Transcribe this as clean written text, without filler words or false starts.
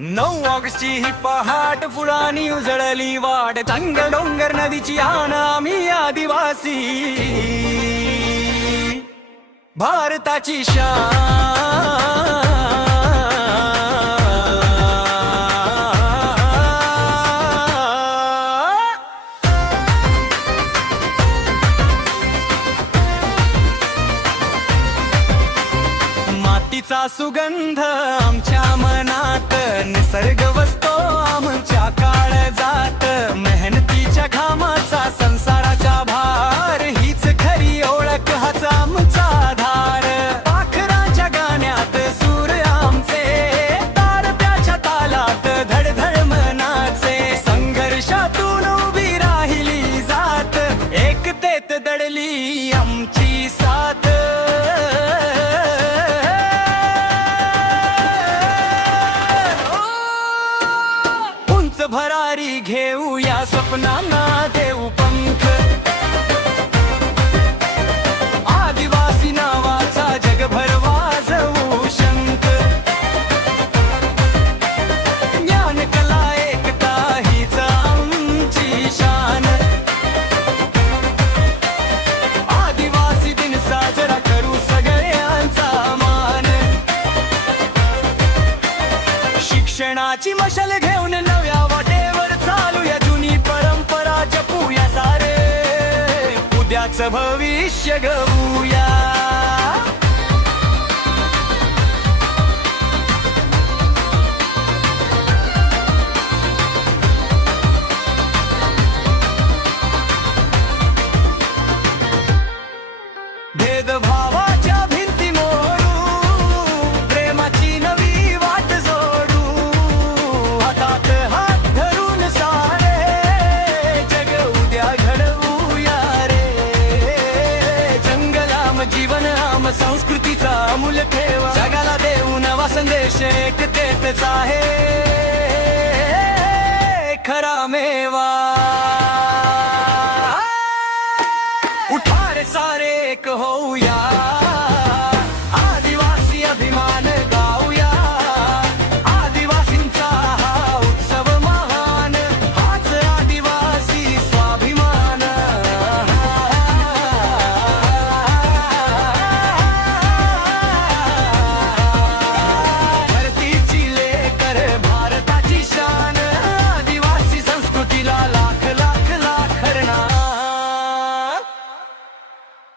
9 ऑगस्टची ही पहाट फुलांनी उजळली वाट, तंग डोंगर नदीची आण आम्ही आदिवासी, भारताची शान। मातीचा सुगंध आमच्या मनात, निसर्ग वसतो आमच्या काळजात, मेहनतीच्या घामाचा संसाराचा भार, हीच खरी ओळख हाच आमचा आधार। पाखरांच्या गाण्यात सूर आमचे, तारप्याच्या तालात धडधड मनाचे, संघर्षातून उभी राहिली जात, एकतेत दडली आमची साथ। भरारी घेऊ या स्वप्नांना देऊ पंख, आदिवासी नावाचा जगभर वाजवू शंख। ज्ञान कला एकता हीच आमची शान, आदिवासी दिन साजरा करू सगळ्यांचा मान। शिक्षणाची मशाल घेऊन नव्या वाटेवर चालूया, जुनी परंपरा जपूया सारे, उद्याच भविष्य घडवूया। भेदभावाच्या भिंती मोडू, प्रेमाची नवी वाट जोडू, हातात हात धरून सारे जग उद्या घडवूया रे। जंगलाम जीवन आम संस्कृतीचा अमूल्य ठेवा, जगाला देऊ नवा संदेश एकतेच आहे खरा मेवा। उठा रे सारे एक होऊया।